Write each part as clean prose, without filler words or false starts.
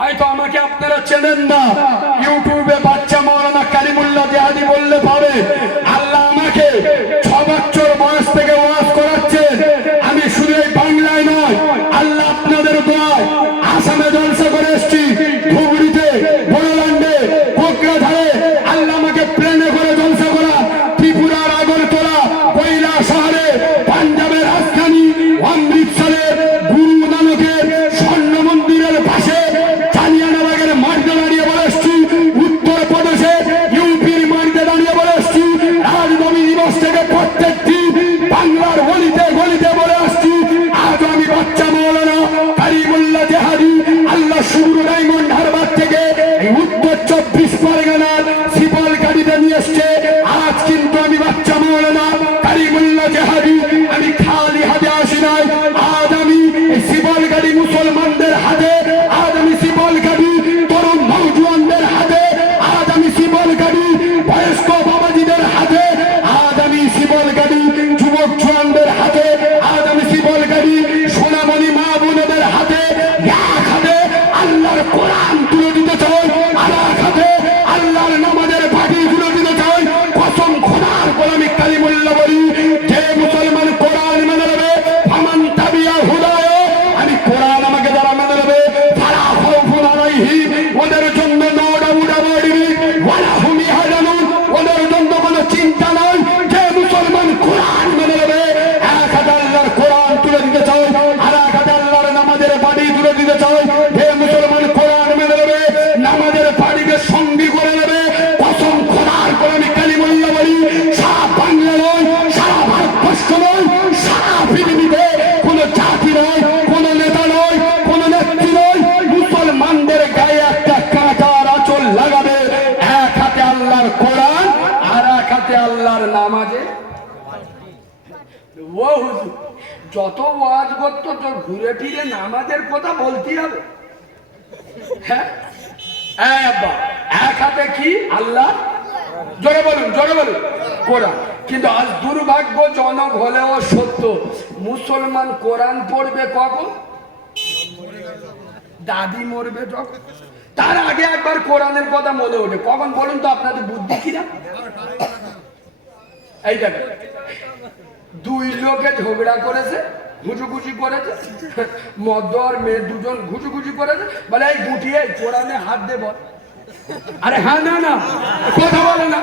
হয়তো আমাকে আপনারা চেনেন না, ইউটিউবে বাচ্চা মাওলানা কারিমুল্লাহ জিহাদি বললে পাবে। আল্লাহ আমাকে 6 বছর বয়স থেকে ওয়াজ করাচ্ছেন। আমি শুধু এই বাংলায় নয়, আল্লাহ আপনাদের দোয়ায় আসামে জলসা করে এসেছি, ধুবড়িতে, বড়লান্ডে, কোকরাঝাড়ে আল্লাহ আমাকে প্লেনে করে জলসা করা, ত্রিপুরার আগরতলা, কৈলাসহরে, পাঞ্জাবের রাজধানী অমৃতসরে, গুরু নানকের স্বর্ণ মন্দিরের পাশে জালিয়ানওয়ালাবাগের মাঠে দাঁড়িয়ে বলে এসেছি, উত্তরপ্রদেশে ইউপির মাঠে দাঁড়িয়ে বলে এসেছি, রাজনবমী দিবস থেকে প্রত্যেক দিন বাংলার গলিতে গলিতে বলে আসছি। আজ আমি বাচ্চা মাওলানা কারিমুল্লাহ জিহাদি আল্লাহ শুভ্র ডায়মন্ড হারবার থেকে উত্তর 24 পরগনার সিপল গাড়িতে নিয়ে এসছে। আজ কিন্তু আমি বাচ্চা মাওলানা কারিমুল্লাহ জিহাদি আমি খালি হাতে আসি নাই। আজ আমি সিপল গাড়ি মুসলমানদের হাতে, আজ আমি সিপল গাড়ি তরুণ নওজোয়ানদের হাতে, আজ আমি সিপল গাড়ি বয়স্ক বাবাজিদের হাতে, আজ আমি সিপল গাড়ি যুবক জওয়ানদের হাতে, আজ আমি সিপল গাড়ি সোনামণি মা বোনদের হাতে। এক হাতে আল্লাহর কোরআন তুলে দিতে চাই, আর এক হাতে আল্লাহর নামাজের বাটি তুলে দিতে চাই। কসম খোদার করে আমি কালিমুল্লাহ বলি, যে মুসলমান কোরআন মেনে নেবে, ফামান তাবিয়া হুদায়, আমি কোরআন আমাকে যারা মেনে নেবে, ফালা খাউফুন আলাইহিম, ওদের জন্য নো ডাউট অ্যাবাউট ইট, ওয়ালা হুম ইয়াহজানুন, ওদের জন্য কোনো চিন্তা নাই। যে মুসলমান কোরআন মেনে নেবে, এক হাতে আল্লাহর কোরআন তুলে দিতে চাই, আর এক হাতে আল্লাহর নামাজের বাটি তুলে দিতে চাই। যে মুসলমান কোরআন মেনে নেবে, নামাজের বাড়িকে সঙ্গী করে নেবে, কসম খোদার করে আমি কালিমুল্লাহ বলি, সারা বাংলা নয়, সারা ভারতবর্ষ নয়, সারা পৃথিবীতে কোনো জাতি নয়, কোনো নেতা নয়, কোনো নেত্রী নয়, মুসলমানদের গায়ে একটা কাঁটার আঁচল লাগাবে। এক হাতে আল্লাহর কোরআন, আর এক হাতে আল্লাহর নামাজে। ও হুজুর, যত ওয়াজ করতো তো ঘুরে ফিরে নামাজের কথা বলতে হবে। হ্যাঁ আব্বা, এক হাতে কি আল্লাহ, জোরে বলুন, জোরে বলুন, কোরআন। কিন্তু আজ দুর্ভাগ্যজনক হলেও সত্য, মুসলমান কোরআন পড়বে কখন? দাদি মরবে যখন, তার আগে একবার কোরআনের কথা মনে ওঠে। কখন বলুন তো আপনাদের বুদ্ধি কিনা? এই দেখেন, 2 লোকে ঝগড়া করেছে, ঘুচুঘুচি করেছে, মদ্য আর মেয়ে দুজন ঘুচুঘুচি করেছে, বলে এই গুটিয়ে কোরআনে হাত দে বল। আরে হ্যাঁ, না না কথা বলে না।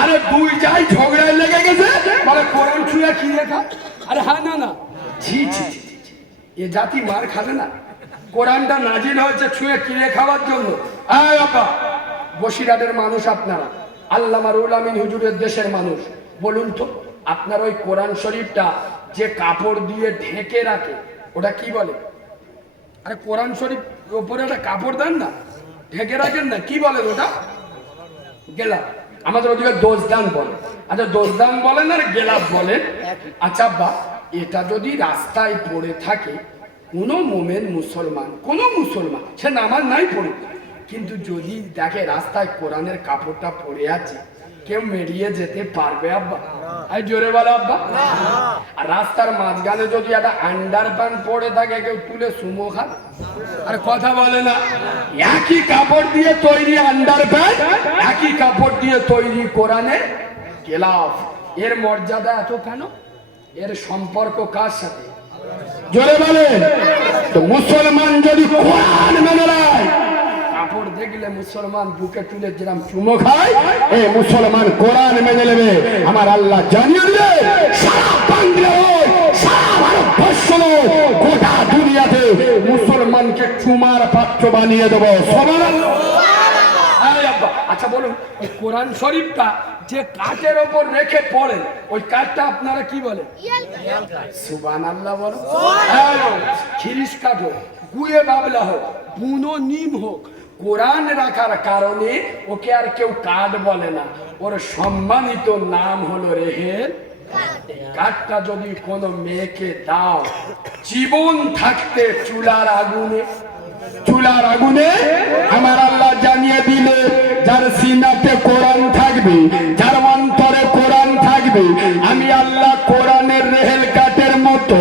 আরে 2 যাই ঝগড়ায় লেগে গেছে, বলে কোরআন ছুঁয়ে কিনে খা। আরে হ্যাঁ, না না, ছি ছি, এ জাতি মার খাবে না? কোরআনটা নাজিল হয়েছে ছুঁয়ে কিনে খাওয়ার জন্য। আয় বাবা, বসিরহাটের মানুষ আপনারা, আল্লামা রুহুল আমিন হুজুরের দেশের মানুষ, বলুন তো আপনার ওই কোরআন শরীফটা যে কাপড় দিয়ে ঢেকে রাখে ওটা কি বলে? আরে কোরআন শরীফ উপরে একটা কাপড় দেন না, ঢেকে রাখেন না, কি বলেন ওটা? গেলাপ। আমাদের ওদিকে দোজদান বলে। আচ্ছা, দোজদান বলেন আর গেলাপ বলেন। আচ্ছা বা, এটা যদি রাস্তায় পড়ে থাকে, কোনো মোমেন মুসলমান, কোনো মুসলমান সে নামাজ নাই পড়ে, কিন্তু যদি দেখে রাস্তায় কোরআনের কাপড়টা পড়ে আছে, কেউ মেরিয়ে যেতে পারবে আব্বা? আই জোরে বলো আব্বা। আর রাস্তার মাঝখানে যদি একটা আন্ডার প্যান্ট পরে থাকে, কেউ তুলে সুমো খাবে? আর কথা বলে না। একই কাপড় দিয়ে তৈরি আন্ডার প্যান্ট, একই কাপড় দিয়ে তৈরি কোরআনের গেলাফ, এর মর্যাদা এত কেন? এর সম্পর্ক কার সাথে? জোরে বলেন তো। মুসলমান যদি কোরআন মেনে নেয়, কাপড় দেখলে মুসলমান বুকে তুলে যেরকম চুমো খায়, এই মুসলমান কোরআন মেনে নেবে। আমার আল্লাহ জানিয়ে দিলে সারা বাংলা নয়, সারা ভারতবর্ষ নয়, গোটা দুনিয়াতে মুসলমানকে চুমার পাত্র বানিয়ে দেবো। সুবহানাল্লাহ। আচ্ছা বলুন, ওই কোরআন শরীফটা যে কাঠের ওপর রেখে পড়েন, ওই কাঠটা আপনারা কি বলেন? সুবহানাল্লাহ বলো। খিরিস কাঠ হোক, গুয়ে বাবলা হোক, বুনো নিম হোক, কোরআন রাখার কারণে ওকে আর কেউ কাঠ বলে না, ওর সম্মানিত নাম হলো রেহেল। কাঠটা যদি কোনো মেয়েকে দাও, জীবন থাকতে চুলার আগুনে, চুলার আগুনে আমার আল্লাহ জানিয়ে দিলে, যার সিনাতে কোরআন থাকবে, যার অন্তরে কোরআন থাকবে, আমি আল্লাহ কোরআনের রেহেল কাঠের মতো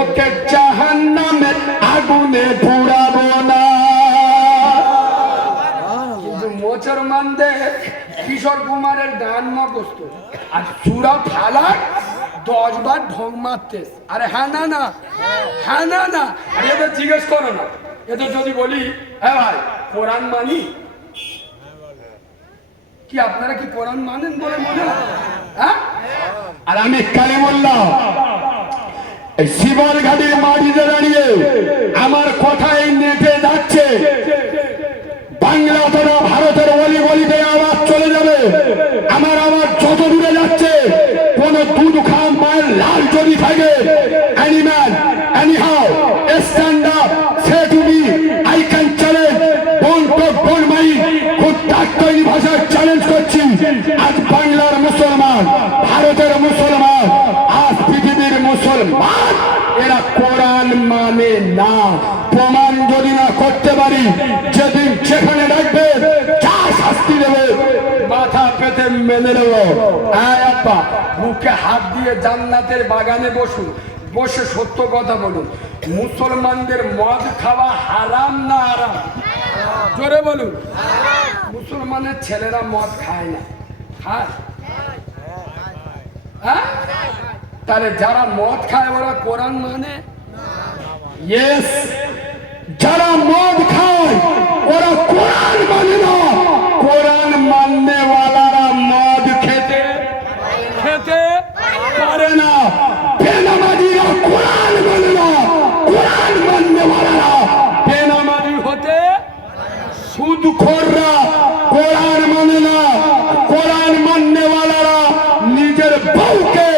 ওকে জাহান্নামের আগুনে পুরাবো না। কুমারের গান মুখস্থ আর সূরা ফালাক 10 বার ঢং মারতে। আরে হ্যাঁ না না, হ্যাঁ না না, আরে এদের জিজ্ঞেস করো না। এদের যদি বলি হ্যাঁ ভাই কোরআন মানি, কি আপনারা কি কোরআন মানেন বলে মনে হয়? হ্যাঁ, আর আমি কালিমুল্লাহ এই শিবল ঘাটির মাটিতে দাঁড়িয়ে আমার কথা এই নেটে যাচ্ছে, বাংলা তথা ভারতের অলি গলিতে আওয়াজ চলে যাবে। আমার আওয়াজ যত দূরে যাচ্ছে, কোন দুধ খাম মায়ের লাল যদি থাকে, any man, anyhow, stand up, say to me, I can challenge, don't talk, don't mind, খুব ডাক্তারি ভাষায় চ্যালেঞ্জ করছি। আজ বাংলার মুসলমান, ভারতের মুসলমান, আজ পৃথিবীর মুসলমান, এরা কোরআন মানে না। প্রমাণ যদি না করতে পারি, যেদিন যেখানে রাখবে যা শাস্তি দেবে মাথা পেতে মেনে নেব। আব্বা বুকে হাত দিয়ে জান্নাতের বাগানে বসুন, বসে সত্য কথা বলুন। মুসলমানদের মদ খাওয়া হারাম না হারাম? জোরে বলুন। মুসলমানের ছেলেরা মদ খায় না, খায়? হ্যাঁ, তাহলে যারা মদ খায় ওরা কোরআন মানে? ইয়েস, যারা মদ খায় ওরা কোরআন মানে না। কোরআন মাননে ওয়ালারা মদ খেতে খেতে পারে না। বেনামাজিরা কোরআন মানে না, কোরআন মাননে ওয়ালারা বেনামাজি হতে। সুদখোররা কোরআন মানে না, কোরআন মাননে ওয়ালারা নিজের বউকে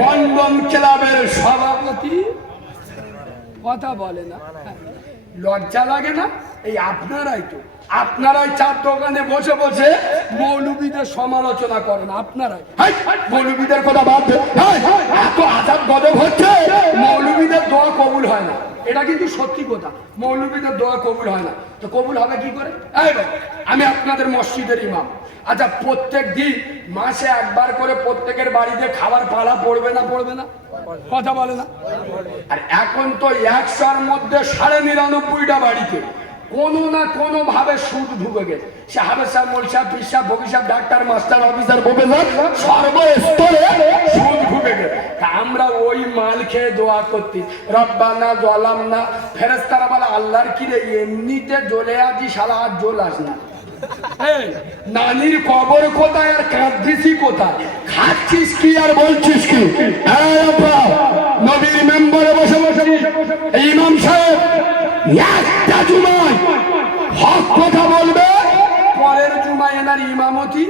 বন্ধন ক্লাবের সভাপতি কথা বলে না। লজ্জা লাগে না? এই আপনারাই তো, আপনারাই চার দোকানে বসে বসে মৌলবীদের সমালোচনা করেন। আপনারাই মৌলবীদের কথা বাদ দে। এত আজাব গজব হচ্ছে, মৌলবীদের দোয়া কবুল হয় না, এটা কিন্তু সত্যি কথা। মৌলবীদের দোয়া কবুল হয় না, তো কবুল হবে কি করে? এই ভাই, আমি আপনাদের মসজিদের ইমাম। আচ্ছা, প্রত্যেক দিন মাসে একবার করে প্রত্যেকের বাড়িতে খাবার পালা পড়বে না? পড়বে না? কথা বলে না? আর এখন তো 100-র মধ্যে 99.5টা বাড়িতে কোনো না কোনো ভাবে সুদ ঢুকে গেছে। সে হাবের সাহেব, মোল সাহেব, পীর সাহেব, ফকির সাহেব, ডাক্তার, মাস্টার, অফিসার, প্রফেসর, সর্বস্তরে সুদ ঢুকে গেছে। তা আমরা ওই মাল খেয়ে দোয়া করতি, রব্বানা জালামনা। ফেরেশতারা বলে আল্লাহর কি রে, এমনিতে জ্বলে আছি শালা, আর জ্বল আস না। নানির কবর কোথায় আর কাঁদছিস কোথায়? খাচ্ছিস কি আর বলছিস কি? নবীর মেম্বারে বসে বসে ইমাম সাহেব একটা জুমায় হক কথা বলবে, পরের জুমায় এনার ইমামতি।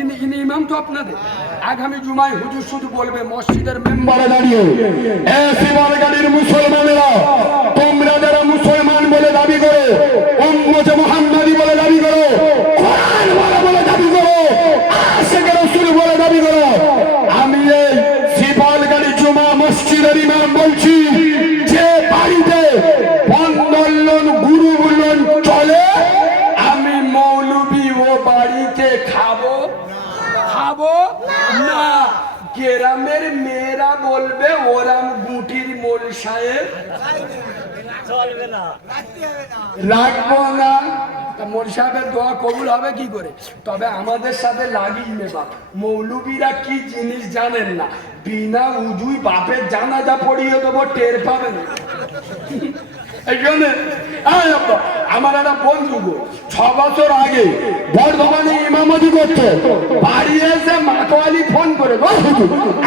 ইনি ইমাম তো আপনাদের। আগামী জুমায় হুজুর শুধু বলবে মসজিদের মেম্বারে দাঁড়িয়ে, এ শিবলগাড়ির মুসলমানেরা, তোমরা যারা মুসলমান বলে দাবি করো, উম্মতে মুহাম্মাদি বলে দাবি করো, কোরআন বলে দাবি করো, আশিকে রাসূল বলে দাবি করো, আমি এই শিবলগাড়ি জুমা মসজিদের ইমাম বলছি, যে বাড়িতে বন্দোলন গুরুগুলন চলে, আমি মৌলবী ও বাড়িতে খাবো না। গ্রামের মেয়েরা বলবে ওরাম গুটির মোল সাহেব রাখবো না। মোল সাহেবের দোয়া কবুল হবে কি করে? তবে আমাদের সাথে লাগিয়ে নেবা। মৌলবীরা কি জিনিস জানেন না, বিনা উজুই বাপের জানাজা পড়িয়ে দেবো, টের পাবেন। এই জন্য আমার একটা বন্ধু গো, 6 বছর আগে বর্ধমানে ইমামতি করতো, বাড়ি এসে মাতোয়ালি ফোন করে,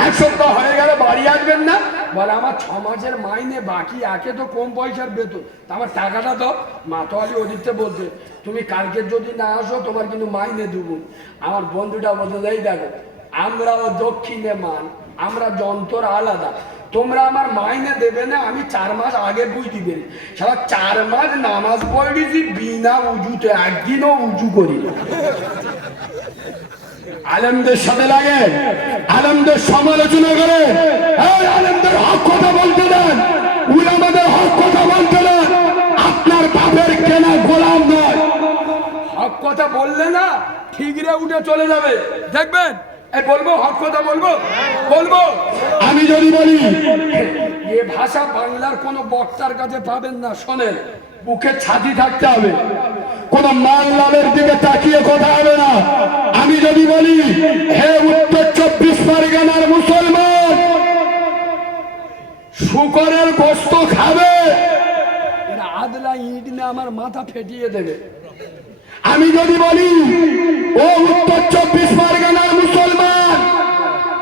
1 সপ্তাহ হয়ে গেল বাড়ি আসবেন না? বলে আমার 6 মাসের মাইনে বাকি, একে তো কম পয়সার বেতন, তা আমার টাকাটা দাও। মাতোয়ালি ওদিকতে বলতে, তুমি কালকে যদি না আসো তোমার কিন্তু মাইনে দেবো। আমার বন্ধুটা বলতে যাই, দেখো আমরাও দক্ষিণে মান, আমরা যন্ত্র আলাদা। তোমরা আমার মাইনে দেবে না, আমি 4 মাস আগে বুঝতে পেরে সারা 4 মাস নামাজ পড়েছি বিনা উজুতে, একদিনও উজু করি না। আলেমদের সাথে লাগে, আলেমদের সমালোচনা করে, আলেমদের হক কথা বলতে দেন, উলামাদের হক কথা বলতে দেন। আপনার বাপের কেনা গোলাম নয়। হক কথা বললে না ঠিকরে উঠে চলে যাবে, দেখবেন। এই বলবো, হক কথা বলবো। আমি যদি বলি এ ভাষা বাংলার কোনো বক্তার কাছে পাবেন না। শোনেন, বুকে ছাতি থাকতে হবে, কোন মাল লালের দিকে তাকিয়ে কথা হবে না। আমি যদি বলি হে উত্তর 24 পরগনার মুসলমান, শুকরের গোস্ত খাবে, এরা আদলা ইট না আমার মাথা ফেটিয়ে দেবে। আমি যদি বলি ও উত্তর 24 পরগনার মুসলমান,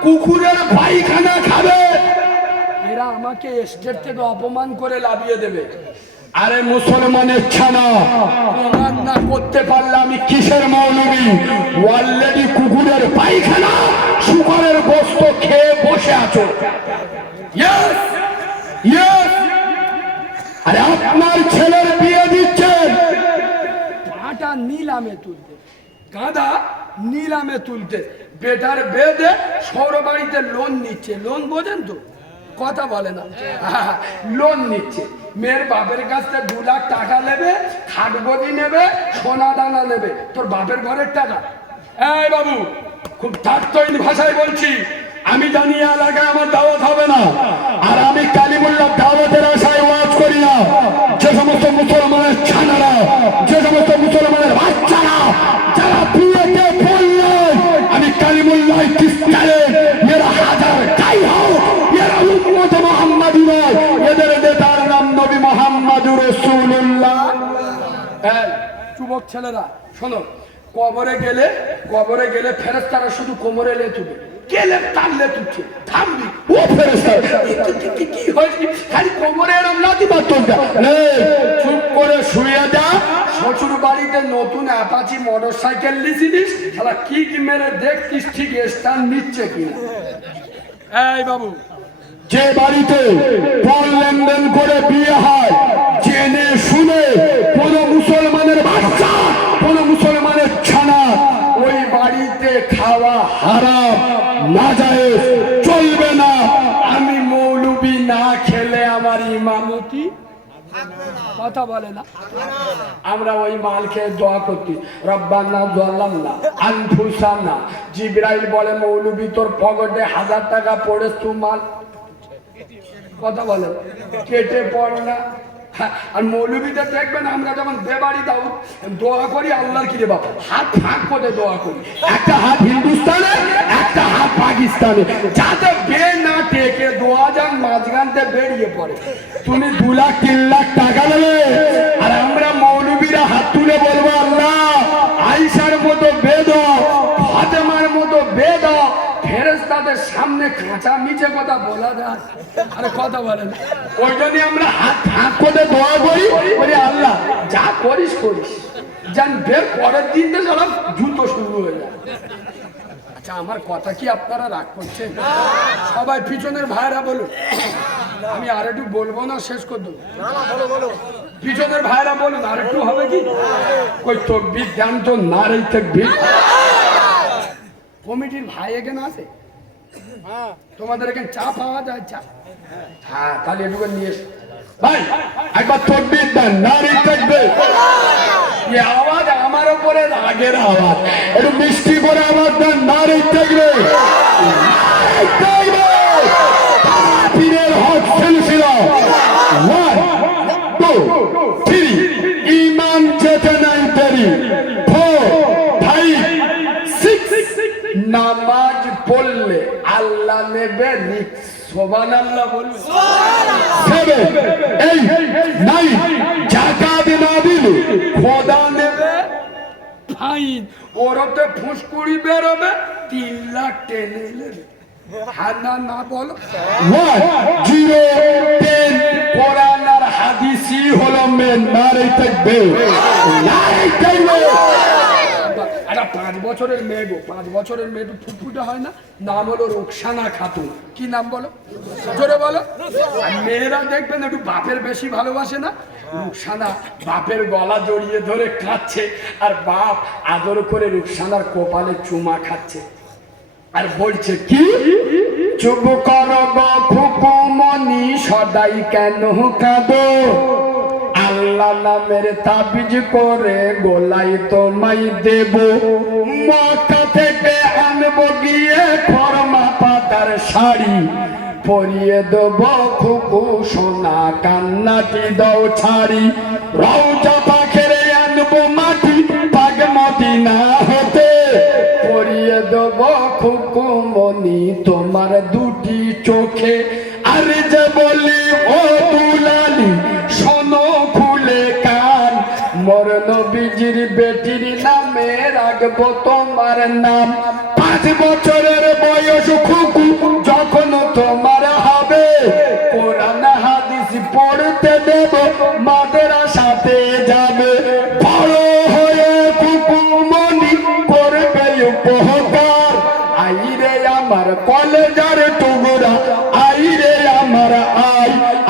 কুকুরের পায়খানা খাবে, এরা আমাকে স্টেট থেকে অপমান করে লাভিয়ে দেবে। আরে মুসলমানের ছানা, প্রমাণ না করতে পারলে আমি কিসের মৌলবী? অলরেডি কুকুরের পায়খানা শুকরের গোস্ত খেয়ে বসে আছো। Yes! Yes! আরে আপনার ছেলের বিয়ে দিচ্ছেন, পাটা নিলামে তুলতে, গাঁদা নিলামে তুলতে, বেটার বেদে সৌর বাড়িতে লোন নিচ্ছে। লোন বোঝেন তো, কথা বলে না, লোন নিচ্ছে। মেয়ের বাপের কাছ থেকে 2 লাখ টাকা নেবে, খাটগদি নেবে, সোনা দানা নেবে। তোর বাপের ঘরের টাকা? এই বাবু, খুব তাত্ত্বিক ভাষায় বলছি, আমি জানি এই এলাকায় আমার দাওয়াত হবে না, আর আমি কালিমুল্লাহ দাওয়াতের আশায় ওয়াজ করি না। যে সমস্ত মুসলমানের ছানারা, যে সমস্ত মুসলমানের বাচ্চারা যারা বিয়েতে পড়লো, আমি কালিমুল্লাহ কিস্তারে এরা হাজার গাই হোক, এরা উম্মত মুহাম্মাদি নয়, এদের নেতার নাম নবী মুহাম্মদুর রাসূলুল্লাহ। এই যুবক ছেলেরা শোনো, কবরে গেলে ফেরেশতারা শুধু কোমরে লেতুবে, গেলে টানলে তুলছে। থামবি ও ফেরেশতা, কি হয়েছে? খালি কোমরে এরম লাথি মারতো। চুপ করে শুয়ে যা। শ্বশুর বাড়িতে নতুন অ্যাপাচি মোটরসাইকেল লিছিস, শালা কিক মেরে দেখতিস ঠিক স্টান নিচ্ছে কিনা। এই বাবু, যে বাড়িতে পণ লেনদেন করে বিয়ে হয়, জেনে শুনে কোন মুসলমানের বাচ্চা, কোন মুসলমানের ছানা, ওই বাড়িতে খাওয়া হারাম, নাজায়েজ, চলবে না। আমি মৌলবি না খেলে আমার ইমামতি কথা বলে না। আমরা ওই মাল খেয়ে দোয়া করতি, রব্বানা যালামনা আনফুসানা। জিবরাইল বলে মৌলবি তোর পকেটে 1000 টাকা পড়ে তু মাল কথা বলে কেটে পড় না। আর মৌলবীতে দেখবেন আমরা যখন বেবাড়ি দাও দোয়া করি, আল্লাহর কি রে বাবা, হাত ফাঁক করে দোয়া করি। একটা হাত হিন্দুস্তানে, একটা হাত পাকিস্তানে, যাতে বে না টেকে দোয়া যান মাঝখানতে বেরিয়ে পড়ে। তুমি 2 লাখ 3 লাখ টাকা দেবে, আর আমরা মৌলবীরা হাত তুলে বলবো আল্লাহ আয়েশার মতো বেদ, ফাতেমার মতো বেদ। ফেরেশতাদের সামনে কাঁচা মিছে কথা বলা যায়, আরে কথা বলেন। ওই জন্য আমরা হাত হাত করে দোয়া করি, বলি আল্লাহ যা করিস করিস, যান বের পরের দিন তো সব জুতো শুরু হয়ে যায়। আচ্ছা, আমার কথা কি আপনারা রাগ করছেন? সবাই পিছনের ভাইরা বলুন, আমি আর একটু বলবো না, শেষ করে দেবো। পিছনের ভাইরা বলুন, আর একটু হবে কি? কই তকবীর দেন তো, নারী তকবীর। কমিটির ভাই এখানে আছে, তোমাদের এখানে চা পাওয়া যায়? চা, হ্যাঁ, তাহলে একটু নিয়ে এসো। ভাই একবার তকবীর দেন, নারী তকবীর। এই আওয়াজ আমার উপরে রাগের আওয়াজ, একটু মিষ্টি করে আওয়াজ দেন, নারী তকবীর। পীরের হক সিলসিলা 1 2 3, ঈমান যেতে নাই দেরি, 4 5 6। নামাজ পড়লে আল্লাহ নেবে রিস্ক, সুবহানাল্লাহ বলবে। 7 8 9, যাকাত না দিলে খোদা নেবে ফাইন, ওরতে ফুসকুড়ি বেরোবে 3 লাখ টেনে নেবে। হ্যাঁ না না বলো। 1 0 10। কোরআন আর হাদিসই হলো মেন, নারী তাকবীর, নারী তাকবীর। একটা 5 বছরের মেয়ে গো, 5 বছরের মেয়ে ফুটফুটে হয় না, নাম হলো রুকসানা খাতুন। কি নাম বলো, জোরে বলো। আর মেয়েরা দেখবেন একটু বাপের বেশি ভালোবাসে না, রুকসানা বাপের গলা জড়িয়ে ধরে কাঁদছে, আর বাপ আদর করে রুকসানার কপালে চুমা খাচ্ছে, আর বলছে কি, চুপ করো গো খুকুমনি সদাই কেন কাঁদো, আল্লাহ নামের তাবিজ করে গোলাই তোমায় দেব, মক্কা থেকে আনবো গিয়ে খরমা পাতার শাড়ি, পরিয়ে দেব খুকু সোনা কান্নাটি দাও ছাড়ি রওজা পাখের আনবো মাটি পাগ মদিনা হতে পরিয়ে দেব খুকু মনি তোমার দুটি চোখে আর যে বলি ও দুলালি শোনো খুলে কান মোর নবীজির বেটির নামে রাখবো তোমার নাম 5 বছরের বয়স খুকু যখন তোমার হবে কোরআন হাদিস পড়তে দেব মাদ্রাসাতে যাবে বড় হয়ে খুকু মনি করবে উপকার আইরে আমার কলেজার টুকরা আইরে আমার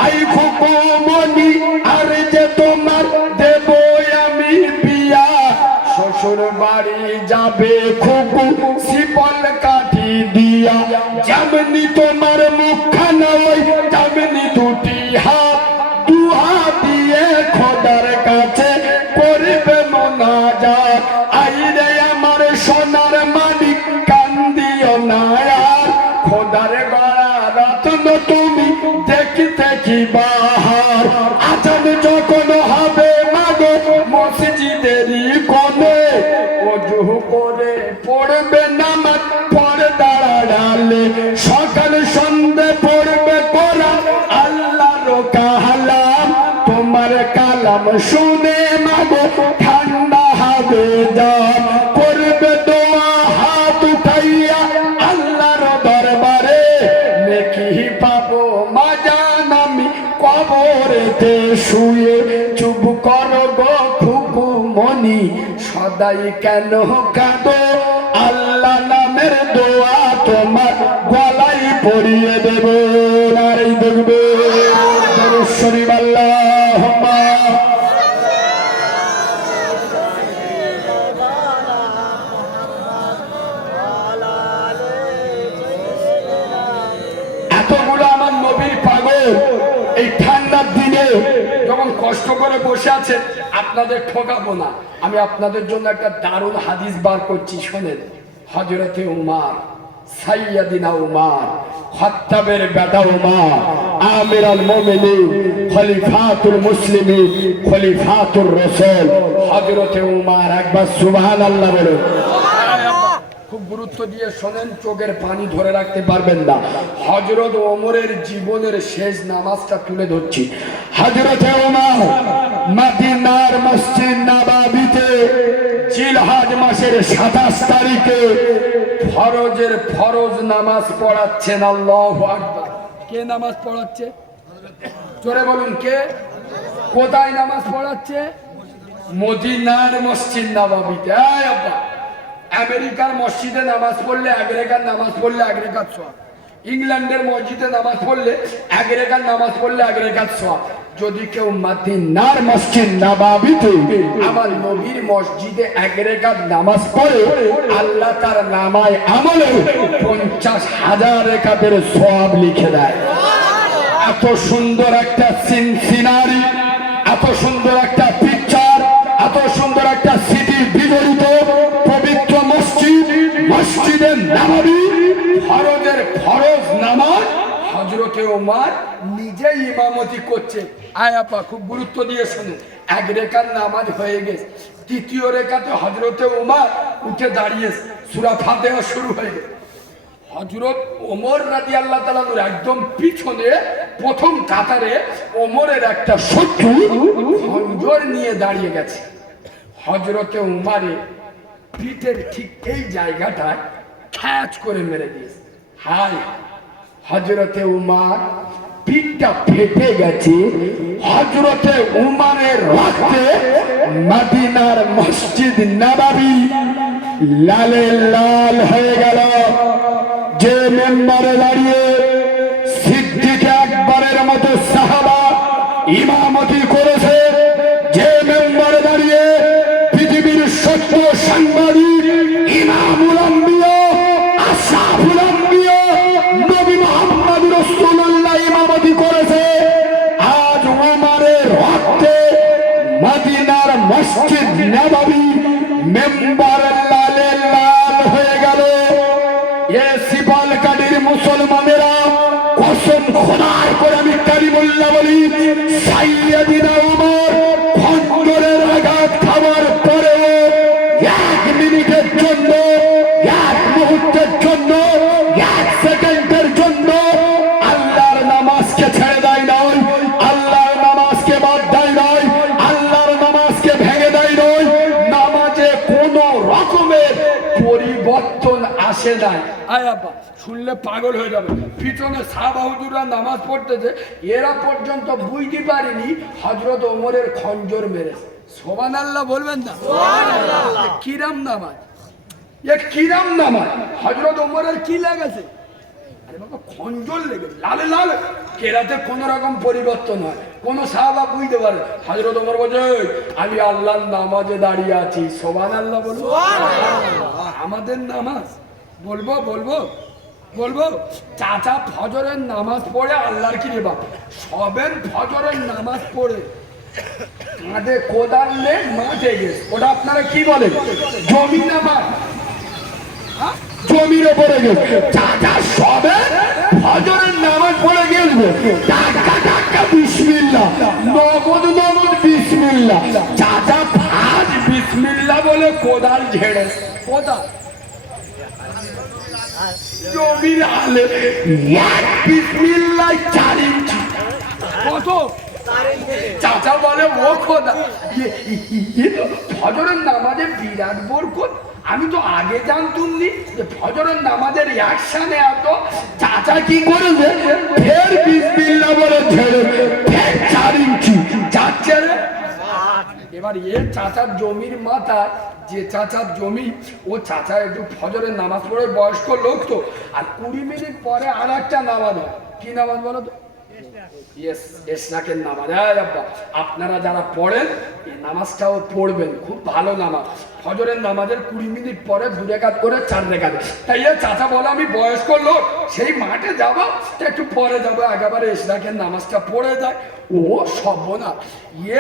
আই খুকু মনি আর যে তোমার দেব আমি বিয়া শ্বশুর বাড়ি যাবে খুকু শিপল কাঠি দিয়া যেমনি তোমার মুখখানা ওই তেমনি দুটি হাত দুহাত দিয়ে খোদার কাছে করবে মোনাজাত আইরে আমার সোনার মানিক কান্দিও না আর খোদার গড়া রত্ন তুমি দেখতে কি বাহার আজান যখন হবে মাগো মসজিদেরই কোণে ওযু করে পড়বে নামাজ পর্দার আড়ালে সকাল সন্ধ্যে পড়বে কোরআন আল্লাহর কালাম তোমার কালাম শুনে মাগো ঠান্ডা হবে জান করবে দোয়া হাত উঠাইয়া আল্লাহর দরবারে নেকি পাবো মাজান আমি কবরেতে শুয়ে চুপ করো গো খুকু মনি সদাই কেন কাঁদো আল্লাহ নামের দোয়া তোমার গলায় পরিয়ে দেব নারী দেখবে শরীফ আল্লাহুম্মা এতগুলো আমার নবীর পাগল এই ঠান্ডার দিনে যখন কষ্ট করে বসে আছেন আপনাদের ঠকাবো না আমি আপনাদের জন্য একটা দারুণ হাদিস বার করছি শোনেন হযরতে উমর সাইয়্যিদিনা উমর খাত্তাবের বেটা উমর আমিরুল মুমিনিন খলিফাতুল মুসলিমিন খলিফাতুর রাসূল হযরতে উমর একবার সুবহানাল্লাহ বলুন খুব গুরুত্ব দিয়ে শোনেন চোখের পানি ধরে রাখতে পারবেন না হযরত ওমরের জীবনের শেষ নামাজটা তুলে ধরছি হযরত ওমর মদিনার মসজিদ নববীতে জিলহজ মাসের 27 তারিখে ফরজ নামাজ পড়াচ্ছেন আল্লাহু আকবার কে নামাজ পড়াচ্ছে জোরে বলুন কে কোথায় নামাজ পড়াচ্ছে মদিনার মসজিদ নববীতে এই আব্বা আমেরিকার মসজিদে নামাজ পড়লে 1 রাকাত নামাজ পড়লে 1 রাকাত সওয়াব ইংল্যান্ডের মসজিদে নামাজ পড়লে 1 রাকাত নামাজ পড়লে 1 রাকাত সওয়াব যদি কেউ মদিনার মসজিদ নববীতে আমার নবীর মসজিদে 1 রাকাত নামাজ পড়ে আল্লাহ তার নামায় আমলে 50,000 রাকাতের সওয়াব লিখে দেয় এত সুন্দর একটা সিনারি এত সুন্দর একটা পিকচার এত সুন্দর একটা স্মৃতি বিজড়িত পবিত্র মসজিদে নববী ফরজ নামাজ হযরতে ওমর নিজে ইমামতি করছে আয় আপা খুব গুরুত্ব দিয়ে শুনে 1 রাকাত নামাজ হয়ে গেছে দ্বিতীয় রাকাতে হযরতে ওমর উঠে দাঁড়িয়ে সূরা ফাতিহা শুরু হয়ে গেছে হযরত ওমর রাদিয়াল্লাহু তাআলা একদম পিছনে প্রথম কাতারে ওমরের একটা শত্রু খঞ্জর নিয়ে দাঁড়িয়ে গেছে হযরতে ওমরের পিঠের ঠিক এই জায়গাটায় খ্যাচ করে মেরে দিয়েছে হায় হযরতে ওমর পিঠটা ফেটে গেছে হযরতে ওমরের রক্তে মদিনার মসজিদ নববী লালে লাল হয়ে গেল যে মেম্বারে দাঁড়িয়ে সিদ্দিক আকবরের মতো সাহাবা ইমামতি করেছে যে মেম্বারে দাঁড়িয়ে পৃথিবীর সত্য সাংবাদিক ইমামুল আম্বিয়া আশরাফুল আম্বিয়া নবী মুহাম্মদ রাসূলুল্লাহ ইমামতি করেছে আজ ওমরের রক্তে মদিনার মসজিদ নববী মেম্বার লালে লাল হয়ে গেল এ শিবালকাটির মুসলমানেরা কসম বলি সাইয়েদিনা ওমর খঞ্জরের আঘাত খাওয়ার পরেও 1 মিনিটের জন্য, 1 মুহূর্তের জন্য, 1 সেকেন্ডের জন্য আল্লাহর নামাজকে ছেড়ে দেয় নয়, আল্লাহর নামাজকে বাদ দেয় নয়, আল্লাহর নামাজকে ভেঙে দেয় নয়। নামাজে কোনো রকমের পরিবর্তন আসে নাই। আয় আব্বা, শুনলে পাগল হয়ে যাবে। পিছনে সাহাবা হুজুররা নামাজ পড়তেছে, এরা পর্যন্ত বুঝতে পারেনি হযরত ওমরের খঞ্জর মেরেছে। সুবহানাল্লাহ বলবেন না? কিরাম নামাজ, এ কিরাম নামাজ। হযরত ওমরের কি লেগেছে? আরে বাবা, খঞ্জর লেগেছে, লালে লাল। কেরাতে কোন রকম পরিবর্তন হয়, কোন সাহাবা বুঝতে পারে। হযরত ওমর বলছে, আমি আল্লাহর নামাজে দাঁড়িয়ে আছি। সুবহানাল্লাহ বলবো। আমাদের নামাজ বলবো বলবো বলবো চাচা ফজরের নামাজ পড়ে আল্লাহর কি রে বাপ, সবেন ফজরের নামাজ পড়ে কাঁধে কোদাল নে মাঠে গেছে। ওটা আপনারা কি বলেন? জমি না মাঠ? জমির উপরে গেছে। চাচা সবে ফজরের নামাজ পড়ে গেলবে, টাকা টাকা বিসমিল্লাহ, নগদ নগদ বিসমিল্লাহ। চাচা আজ বিসমিল্লাহ বলে কোদাল ঝেড়ে। কোদাল জমির আলে 1 বিসমিল্লাহ 4 ইঞ্চি। কত? চাচা বলে ও খোদা, ফজরের নামাজে বিরাট বরকত। আমি তো আগে জানতুম নি যে ফজরের নামাজের অ্যাকশনে এত। চাচা কি করেছে? ফের বিসমিল্লাহ বলে ঝেড়ে ফের 4 ইঞ্চি যাচ্ছে রে। এবার এর চাচার জমির মাথায়, যে চাচার জমি, ও চাচা একটু ফজরের নামাজ পড়ে বয়স্ক লোক তো, আর 20 মিনিট পরে আর একটা নামাজ হয়। কি নামাজ বলো তো? এশরাকের নামাজ। আপনারা যারা পড়েন এই নামাজটাও পড়বেন, খুব ভালো নামাজ। ফজরের নামাজের 20 মিনিট পরে 2 রাকাত করে 4 রাকাত। তাই এ চাচা বলে, আমি বয়স্ক লোক, সেই মাঠে যাবো, একটু পরে যাবো, একেবারে এশরাকের নামাজটা পড়ে যায়। ও সর্বনা,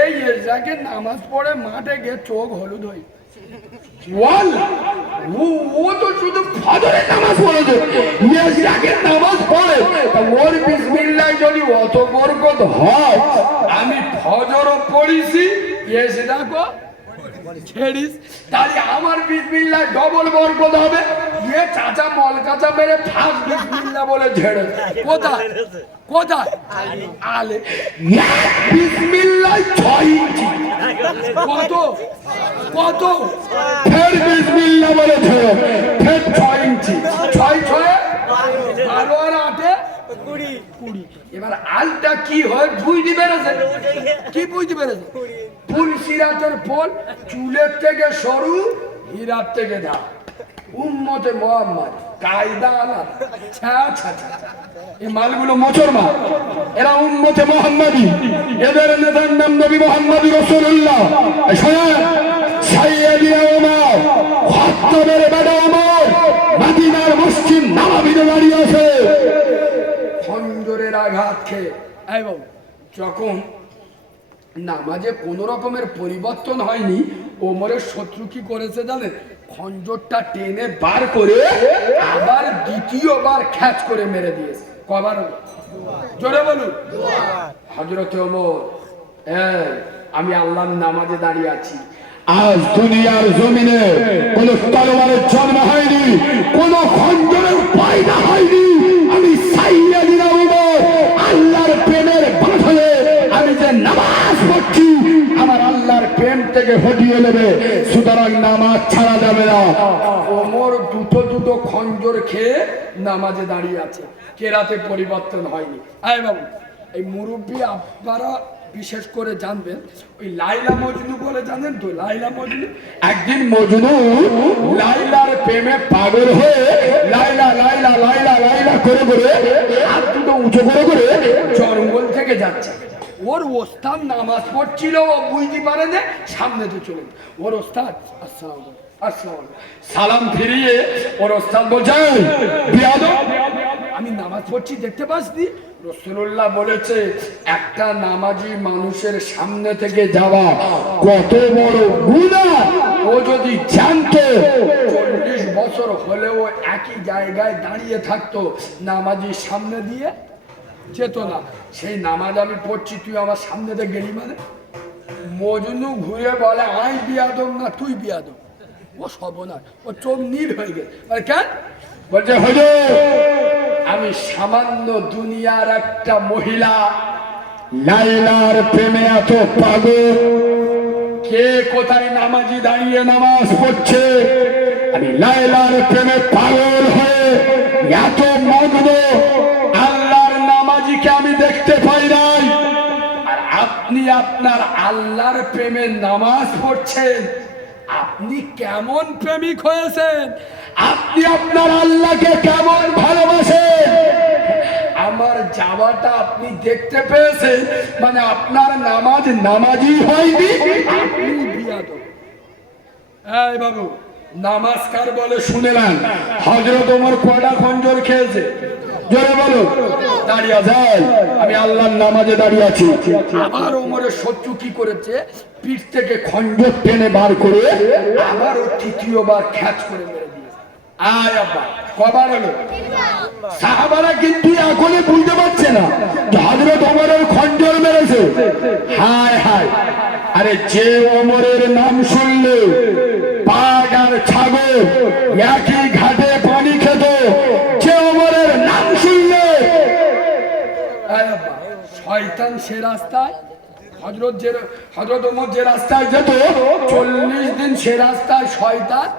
এই এশরাকের নামাজ পড়ে মাঠে গিয়ে চোখ হলুদ হয়ে। ও তো শুধু ফজরের নামাজ পড়েছে, ইশরাকের নামাজ পড়ে। ওর বিসমিল্লাহ যদি অত বরকত হয়, আমি ফজরও পড়িছি, এশরাকও ছেড়িস, তাহলে আমার বিসমিল্লাহ ডবল বরকত হবে। এ চাচা মলকাচা মেরে ফার্স্ট বিসমিল্লাহ বলে ঝেড়ে। কোথায় কোথায়? আলে বিসমিল্লাহ 6 ইঞ্চি। কত কত? ফের বিসমিল্লাহ বলে ঝেড়ে ফের 6 ইঞ্চি। 6 6 12 আর 8 20। এবার আলটা কি হয় বুঝতে পেরেছে? কি বুঝতে পেরেছে? ফুল সিরাতের ফল, চুলের থেকে সরু, হীরার থেকে ধা। উম্মতে মুহাম্মদ কায়দা আলাদা। ছা ছা ছা, এই মালগুলো মোচর মাল, এরা উম্মতে মুহাম্মাদি, এদের নেতার নাম নবী মুহাম্মদ রাসূলুল্লাহ। শোনেন, সাইয়েদিনা ওমর, খাত্তাবের বেটা ওমর মদিনার মসজিদ নববীতে দাঁড়িয়ে আছে। খঞ্জরের আঘাত খেয়ে এবং যখন নামাজে কোনো রকমের পরিবর্তন হয়নি, ওমরের শত্রু কি করেছে জানেন? খঞ্জরটা টেনে বার করে আবার দ্বিতীয়বার খ্যাচ করে মেরে দিয়েছে। কবার হলো? জোরে বলুন। হযরত ওমর, আমি আল্লাহর নামাজে দাঁড়িয়ে আছি। আজ দুনিয়ার জমিনে কোন তলোয়ারের জন্ম হয়নি, কোন খঞ্জরের পয়দা হয়নি। আমি সাইয়েদিনা ওমর, আল্লাহর প্রেমের বাঁধনে আমি যে নামাজ পড়ছি, আমার আল্লাহর প্রেম থেকে হটিয়ে নেবে, সুতরাং নামাজ ছাড়া যাবে না। ওমর দুটো দুটো খঞ্জর খেয়ে নামাজে দাঁড়িয়ে আছে, কেরাতে পরিবর্তন হয়নি। আয় বাবু, এই মুরব্বী আপনারা বিশেষ করে জানবেন, ওই লাইলা মজনু বলে জানেন তো? লাইলা মজনু, একদিন মজনু লাইলার প্রেমে পাগল হয়ে লাইলা লাইলা লাইলা লাইলা করে করে হাত দুটো উঁচু করে করে জঙ্গল থেকে যাচ্ছে। ওর ওস্তাদ নামাজ পড়ছিল, ও বুঝতে পারে না, সামনে তো চলে ওর ওস্তাদ আসসালাম আসসালাম সালাম ফিরিয়ে ওর ওস্তাদ বলছে, আমি নামাজ পড়ছি দেখতে পাসনি? রাসূলুল্লাহ বলেছে, একটা নামাজি মানুষের সামনে থেকে যাওয়া কত বড় গুনাহ। ও যদি জানতো 40 বছর হলেও একই জায়গায় দাঁড়িয়ে থাকতো নামাজির সামনে দিয়ে, যেত না। সেই নামাজ আমি পড়ছি, তুই আমার সামনে দিয়ে গেলি মানে? মজনু ঘুরে বলে আই বিয়াদম না তুই বিয়াদম। ও সর্বনাশ, ও চোখ নীল হয়ে গেছে। বলে কেন? বলছে হুজুর আমি সামান্য দুনিয়ার একটা মহিলা লাইলার প্রেমে এত পাগল, কে কোথায় নামাজি দাঁড়িয়ে নামাজ পড়ছে, আমি লাইলার প্রেমে পাগল হয়ে এত মগ্ন, আল্লাহর নামাজিকে আমি দেখতে পাই নাই। আর আপনি আপনার আল্লাহর প্রেমে নামাজ পড়ছেন, আপনি কেমন প্রেমিক হয়েছেন? আপনি আপনার আল্লাহকে কেমন ভালোবাসেন? আমার যাওয়াটা আপনি দেখতে পেয়েছেন, মানে আপনার নামাজ নামাজি হয়নি, আপনি বিয়াদব। এই বাবু, নামাজ কার বলে শুনেলেন? হযরত ওমর কয়টা খঞ্জর খেয়েছে? জোরে বলো। দাঁড়িয়ে যায়, আমি আল্লাহর নামাজে দাঁড়িয়ে আছি। আবার ওমরের শত্রু কি করেছে? পিঠ থেকে খঞ্জর টেনে বার করে আবার ও তৃতীয়বার খ্যাচ করে মেরে দিয়েছে। আয় আব্বা, কবার হলো? সাহাবারা কিন্তু এখনই বুঝতে পারছে না যে হযরত ওমরের খঞ্জর মেরেছে। হায় হায়, আরে যে ওমরের নাম শুনলে বাঘ আর ছাগল একই ঘাটে পানি খেত, যে ওমরের নাম শুনলে আয় আব্বা, শয়তান সে রাস্তায়, হযরত ওমর যে রাস্তায় যেত 40 দিন সে রাস্তায় শয়তান।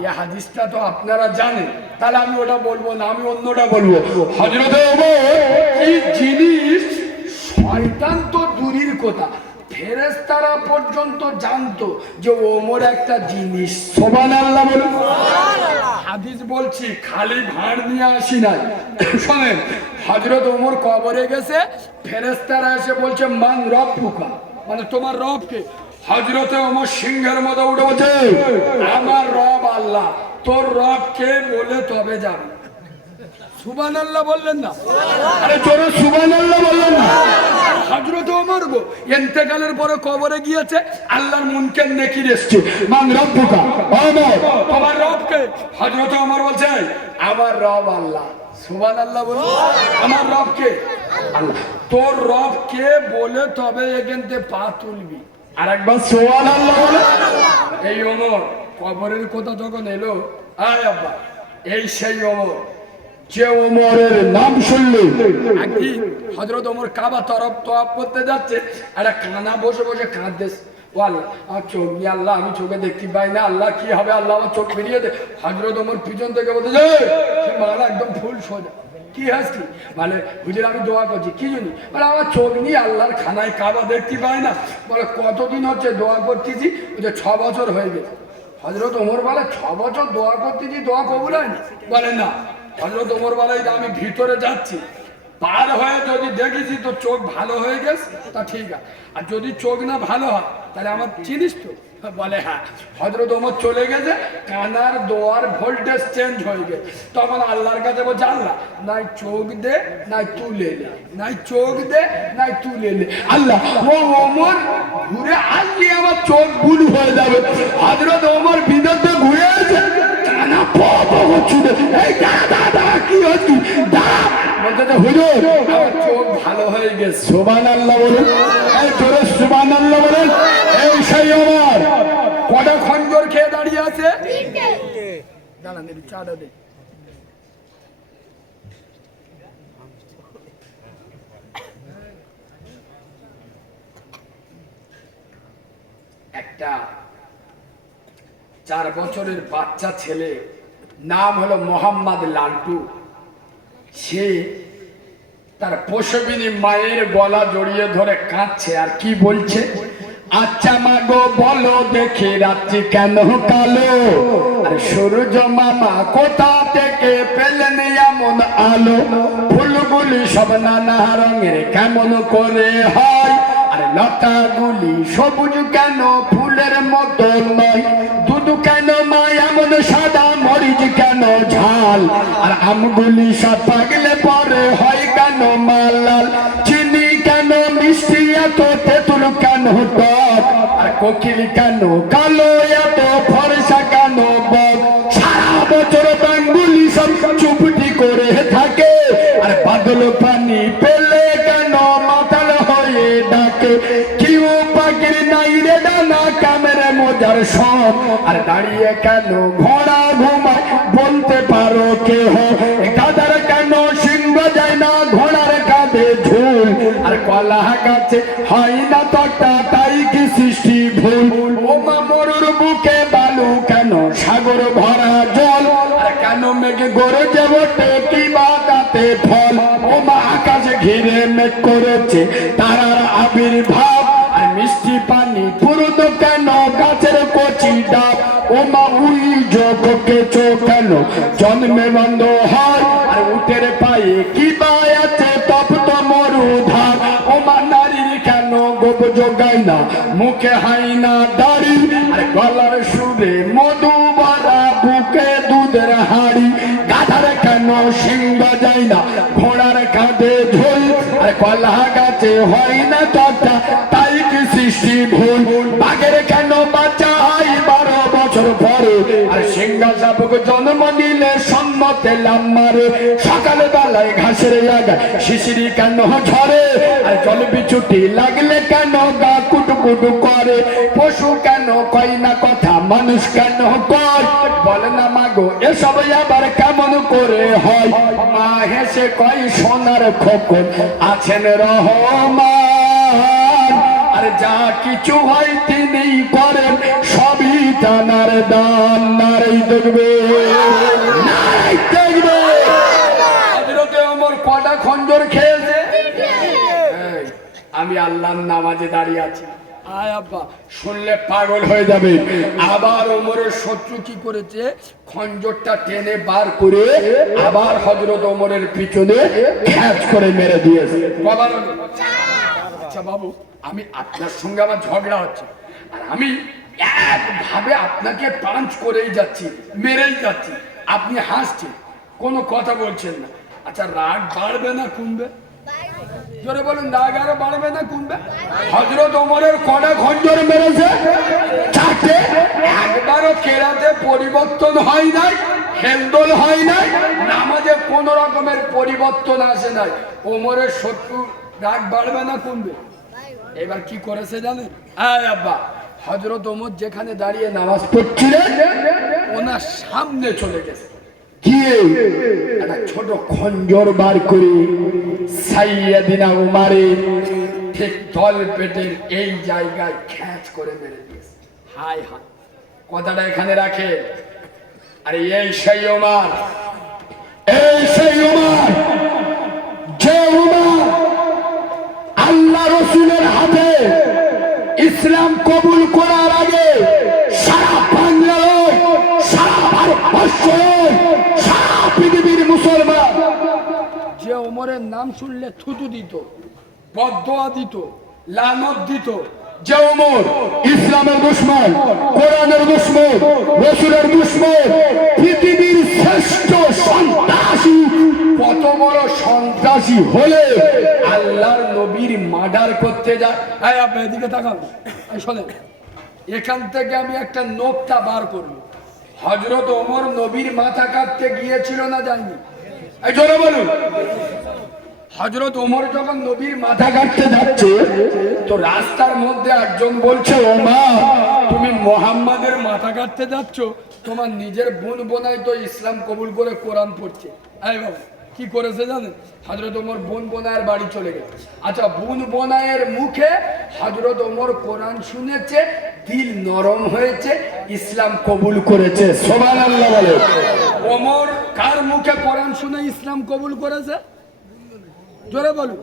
এই হাদিসটা তো আপনারা জানেন, তাহলে আমি ওটা বলবো না, আমি অন্যটা বলবো। হযরত ওমর কি জিনিস শয়তান তো দূরের কথা, ফেরেশতারা পর্যন্ত জানতো যে ওমর একটা জিনিস। সুবহানাল্লাহ বলুন। হাদিস বলছি, খালি ভাঁড় নিয়ে আসি নাই। শোনেন, হযরত ওমর কবরে গেছে, ফেরেশতারা এসে বলছে মান রব্বুকা, মানে তোমার রব কে? হযরত ওমর সিংহের মতো উঠে বলছে আমার রব আল্লাহ। তোর রব কে বলে তবে যাবে। সুবহানাল্লাহ বললেন না? আরে জোরে সুবহানাল্লাহ বললেন না? হযরত ওমর গো ইন্তেকালের পরে কবরে গিয়েছে, আল্লাহর মুনকার নেকির এসছে, মান রব্বুকা, ওমর তোমার রব কে? হযরত ওমর বলছে আমার রব আল্লাহ। সুবহানাল্লাহ বলুন। আমার রব কে? আল্লাহ। তোর রব কে বলে তবে এখানতে পা তুলবি। আর একবার সুবহানাল্লাহ বলে। এই ওমর কবরের কথা যখন এলো, আয় আব্বা, এই সেই ওমর যে ওমরের নাম শুনলে একদিন হযরত ওমর কাবা তওয়াফ করতে যাচ্ছে, একটা কানা বসে বসে কাঁদতেছে। ও আল্লাহ, আমার চোখ নিয়ে আল্লাহ, আমি চোখে দেখতে পাই না, আল্লাহ কি হবে, আল্লাহ আমার চোখ বেরিয়ে দে। হযরত ওমর পিছন থেকে বলতে মালা একদম ফুল সোজা। কি হাসছি? মানে হুজুর আমি দোয়া করছি, কি জানি? মানে আমার চোখ নিয়ে আল্লাহর খানায় কাবা দেখতে পাই না। বলে কতদিন হচ্ছে দোয়া করতেছি? যে 6 বছর হয়ে গেছে। হযরত ওমর বলে 6 বছর দোয়া করতেছি, দোয়া কবুল হয়নি? বলে না। হযরত ওমর বলে আমি ভিতরে যাচ্ছি, পার হয়ে যদি দেখেছি তো চোখ ভালো হয়ে গেছে তা ঠিক আছে, আর যদি চোখ না ভালো হয় তাহলে আমার চিনিস তো? বলে হ্যাঁ। হযরত ওমর চলে গেছে, কানার দোয়ার ভোল্টেজ চেঞ্জ হয়ে গেছে। তখন আল্লাহর কাছে বলছে আল্লাহ নাই চোখ দে নাই তুলে নে, নাই চোখ দে নাই তুলে নে। আল্লাহ, ও ওমর ঘুরে আসলে আমার চোখ ভুল হয়ে যাবে। হযরত ওমর বিরুদ্ধে ঘুরে আসে, কানা পাবো ছুটে, এই দাদা কি হচ্ছে দাঁড়া, বলতে হুজুর আমার চোখ ভালো হয়ে গেছে। সুবহানাল্লাহ বলুন। এই জোরে সুবহানাল্লাহ বলুন। এই সেই ওমর কটা খঞ্জর খেয়ে দাঁড়িয়ে আছে? দাঁড়ান একটু চাটা দে। একটা 4 বছরের বাচ্চা ছেলে, নাম হলো মোহাম্মদ লালটু। সে তার প্রসবিনী মায়ের গলা জড়িয়ে ধরে কাঁদছে, আর কি বলছে? আচ্ছা মাগো বলো দেখি রাত্রি কেন কালো, আর সূর্য মামা কোথা থেকে পেলেন এমন আলো, ফুলগুলি সব নানা রঙের কেমন করে হয়, আর লতাগুলি সবুজ কেন ফুলের মতো নয়, দুধ কেন মা এমন সাদা, মরিচ কেন ঝাল, আর আমগুলি সব পাগলে পরে হয় কেন মালাল, চিনি কেন মিষ্টি এত, তেঁতুল কেন টক, আর কোকিল কেন কালো এত, ফর্সা কেন বক, সারা বছর বাঙ্গুলি সব চুপটি করে থাকে, আর বাদল পানি পানি পেলে কেন মাতাল হয়ে ডাকে, কেউ পাখির নাই রে ডানা কামের মজার সব, আর দাঁড়িয়ে কেন ঘোড়া ঘুমায় বলতে পারো কেহ, গাধার কেন সিংহ যায় না ঘোড়ার কাঁধে ঝুল, আর কলা গাছে হয় না তটা তাই কি সৃষ্টি ভুল, ও মা মরুর বুকে বালু কেন সাগর ভরা জল, আর কেন মেঘে গরজে ওঠে কি বা তাতে ফল, ও মা আকাশে ঘিরে মেঘ করেছে তারার আবির্ভাব, আর মিষ্টি পানি পুরুত কেন গাছের কচি ডাব, ও মা উই যোগকে চোখ কেন জন্মে বন্ধ হয়, আর উটের পায়ে কি বা আছে তপ্ত মরুধার, ও মা নারীর কেন গোপ যোগায় না মুখে হাই না দাড়ি, আর গলার সুরে মধু ভরা বুকে দুধের হাড়ি, গাধার কেন সিংহ যায় না ঘোড়ার কাঁধে ঝোল, আর কলা গাছে হয় না তটা তাই কি সৃষ্টি ভুল, বাঘের কেন বাচ্চা হয় 12 বছর পরে, আর সিংহা শাবক জন্ম নিলে সম্মতে লাম মারে, সকাল বেলায় ঘাসের জায়গায় শিশিরি কেন ঝরে, আর জল বিছুটি লাগলে কেন গা কুটকুটু করে, পশু কেন কয় না কথা মানুষ কেন কয়, বলে না মাগো এসব আবার কেমন করে হয়, মা হেসে কয় সোনার খোকন আছেন রহমান, আর যা কিছু হয় তিনি করেন সবই জানার দান, নারী দেখবে নারী দেখবে। হযরতে ওমর কটা খঞ্জর খেয়েছে? আমি আল্লাহর নামাজে দাঁড়িয়ে আছি, আয় আব্বা শুনলে পাগল হয়ে যাবে। আবার ওমরের শত্রু কি করেছে, খঞ্জরটা টেনে বার করে আবার হযরত ওমরের পিছনে খ্যাচ করে মেরে দিয়েছে। আচ্ছা বাবু, আমি আপনার সঙ্গে আমার ঝগড়া হচ্ছে, আর আমি একভাবে আপনাকে পাঞ্চ করেই যাচ্ছি, মেরেই যাচ্ছি, আপনি হাসছেন, কোনো কথা বলছেন না। আচ্ছা রাগ বাড়বে না কমবে? জোরে বলুন, রাগ আরো বাড়বে না কমবে? হযরত ওমরের কটা খঞ্জর মেরেছে? 4টে। একবারও কেরাতে পরিবর্তন হয় নাই, হেলদোল হয় নাই, নামাজে কোনো রকমের পরিবর্তন আসে নাই। ওমরের শত্রু রাগ বাড়বে না কমবে? এবার কি করেছে জানেন? আয় আব্বা, হযরত ওমর যেখানে দাঁড়িয়ে নামাজ পড়ছিলেন ওনার সামনে চলে গেছে, গিয়ে একটা ছোট খঞ্জর বার করে সাইয়্যিদিনা উমারের ঠিক তল পেটের এই জায়গায় খ্যাচ করে মেরে দিয়েছে। হায় হায়, কথাটা এখানে রাখে। আরে এই সেই ওমর, এই সেই ওমর যে ওমর আল্লাহ রসুলের হাতে ইসলাম কবুল করার আগে সারা বাংলায়, সারা ভারতবর্ষে, সারা পৃথিবীর মুসলমান যে ওমরের নাম শুনলে থুতু দিত, বদদোয়া দিত, লানত দিত, যে ওমর ইসলামের দুশমন, কোরআনের দুশমন, রসুলের দুশমন, পৃথিবীর শ্রেষ্ঠ সন্ত্রাসী, কত বড় সন্ত্রাসী হলে আল্লাহর নবীর মার্ডার করতে যায়। এই আপনি এদিকে তাকান, শোনেন, এখান থেকে আমি একটা নোকটা বার করব। হযরত ওমর নবীর মাথা কাটতে গিয়েছিল না যায়নি? এই জোরে বলুন। হযরত ওমর যখন নবীর মাথা কাটতে যাচ্ছে তো রাস্তার মধ্যে একজন বলছে, ও মা তুমি মুহাম্মাদের মাথা কাটতে যাচ্ছ, তোমার নিজের বোন বোনাই তো ইসলাম কবুল করে কোরআন পড়ছে। এই বাবা কি করেছে জানেন? হযরত ওমর বোন বোনায়ের বাড়ি চলে গেছে। আচ্ছা, বোন বোনায়ের মুখে হযরত ওমর কোরআন শুনেছে, দিল নরম হয়েছে, ইসলাম কবুল করেছে। সুবহানাল্লাহ বলে। ওমর কার মুখে কোরআন শুনে ইসলাম কবুল করেছে? জোরে বলুন,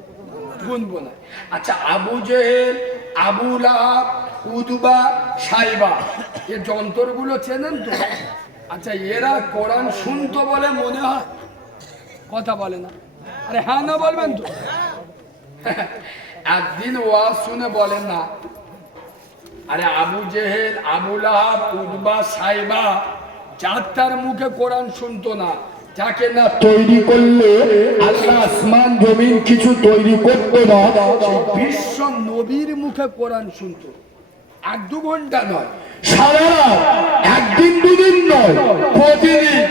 বোন বোনায়। আচ্ছা, আবু জেহেল, আবু লাহাব, উতবা, সাইবা, এই যন্ত্রগুলো চেনেন তো? আচ্ছা, এরা কোরআন শুনতো বলে মনে হয়? কথা বলে না। আরে হ্যাঁ না বলবেন তো? একদিন ওয়াজ শুনে বলেন না, আরে আবু জেহেল, আবু লাহাব, উতবা, সাইবা যার তার মুখে কোরআন শুনতো না, যাকে না তৈরি করলে আল্লাহ আসমান জমিন কিছু তৈরি করতো না, বিশ্ব নবীর মুখে কোরআন শুনতো। 1-2 ঘন্টা নয়, সারা রাত, একদিন দুদিন নয়, প্রতিদিন।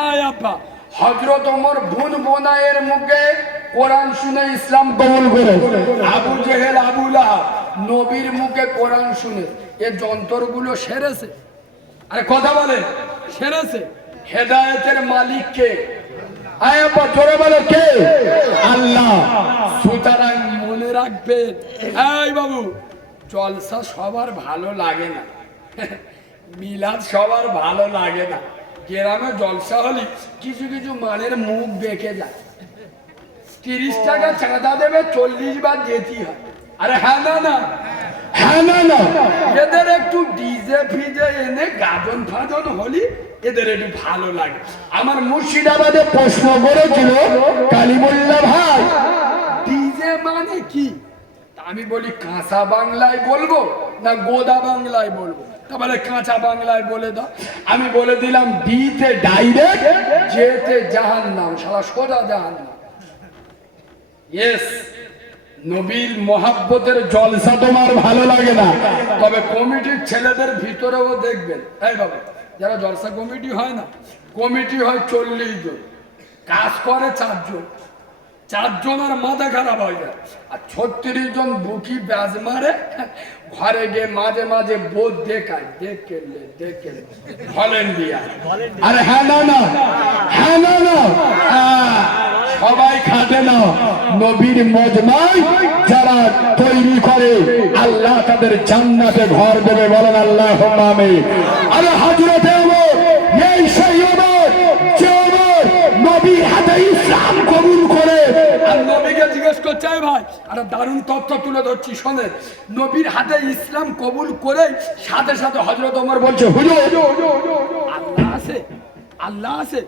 আয় আব্বা, হযরত ওমর বোন বোনায়ের মুখে কোরআন শুনে ইসলাম কবুল করে। আবু জেহেল আবু লাহাব নবীর মুখে কোরআন শুনে এ যন্ত্রগুলো সেরেছে। আরে কথা বলে সেরেছে। হেদায়েতের মালিক কে? জোরে বলো কে? আল্লাহ। সুতরাং মনে রাখবেন, এই বাবু, জলসা সবার ভালো লাগে না, মিলাদ সবার ভালো লাগে না। গ্রামে জলসা হলে কিছু কিছু মানের মুখ দেখে যায়। 30 টাকা চাঁদা দেবে, 40 বার যেতে হয়। আরে হ্যাঁ না না, হ্যাঁ না না, এদের একটু ডিজে ফিজে এনে গাজন ফাজন হলি এদের একটু ভালো লাগে। আমার মুর্শিদাবাদে প্রশ্ন করেছিল কালিমুল্লাহ ভাই, ডিজে মানে কি? তা আমি বলি কাঁচা বাংলায় বলবো না গোদা বাংলায় বলবো? তা বলে কাঁচা বাংলায় বলে দাও। আমি বলে দিলাম ডিতে ডাইরেক্ট, যেতে জাহান্নাম, শালা সোজা জাহান্নাম। ইয়েস, নবীর মহাব্বতের জলসা তোমার ভালো লাগে না? তবে কমিটির ছেলেদের ভিতরেও দেখবেন, এই বাবা, যারা জলসা কমিটি হয় না, কমিটি হয় 40 জন, কাজ করে 4 জন, 4 জনের মাথা খারাপ হয়ে যায়। আর 36 জন বুকি ব্যাজ মারে, ঘরে গিয়ে মাঝে মাঝে বোধ দেখায়, দেখে ভলেন্টিয়ার। আরে হ্যাঁ না না, হ্যাঁ না না, সবাই খাটে না। নবীর মজমায় যারা তৈরি করে আল্লাহ তাদের জান্নাতে ঘর দেবে, বলেন আল্লাহুম্মা আমিন। আরে হযরতে ওমর, এই সেই ওমর যে ওমর নবীর হাতে ইসলাম কবুল করে। আর নবীকে জিজ্ঞেস করছে, এই ভাই, একটা দারুণ তথ্য তুলে ধরছি শোনেন। নবীর হাতে ইসলাম কবুল করে সাথে সাথে হযরত ওমর বলছে, হুজুর আল্লাহ আছে, আল্লাহ আছে?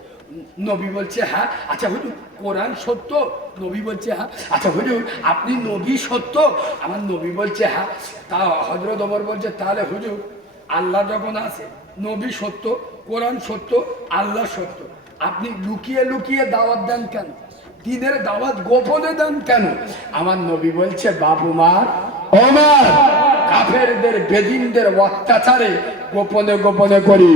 নবী বলছে হ্যাঁ। আচ্ছা হুজুর, কোরআন সত্য? নবী বলছে হ্যাঁ। আচ্ছা হুজুর, আপনি নবী সত্য? আমার নবী বলছে হ্যাঁ। তা হযরত ওমর বলছে, তাহলে হুজুর, আল্লাহ যখন আছে, নবী সত্য, কোরআন সত্য, আল্লাহ সত্য, আপনি লুকিয়ে লুকিয়ে দাওয়াত দেন কেন? দিনের দাওয়াত গোপনে দেন কেন? আমার নবী বলছে, বাবু মা, ওমর কাফেরদের বেদিনদের অত্যাচারে গোপনে গোপনে করি।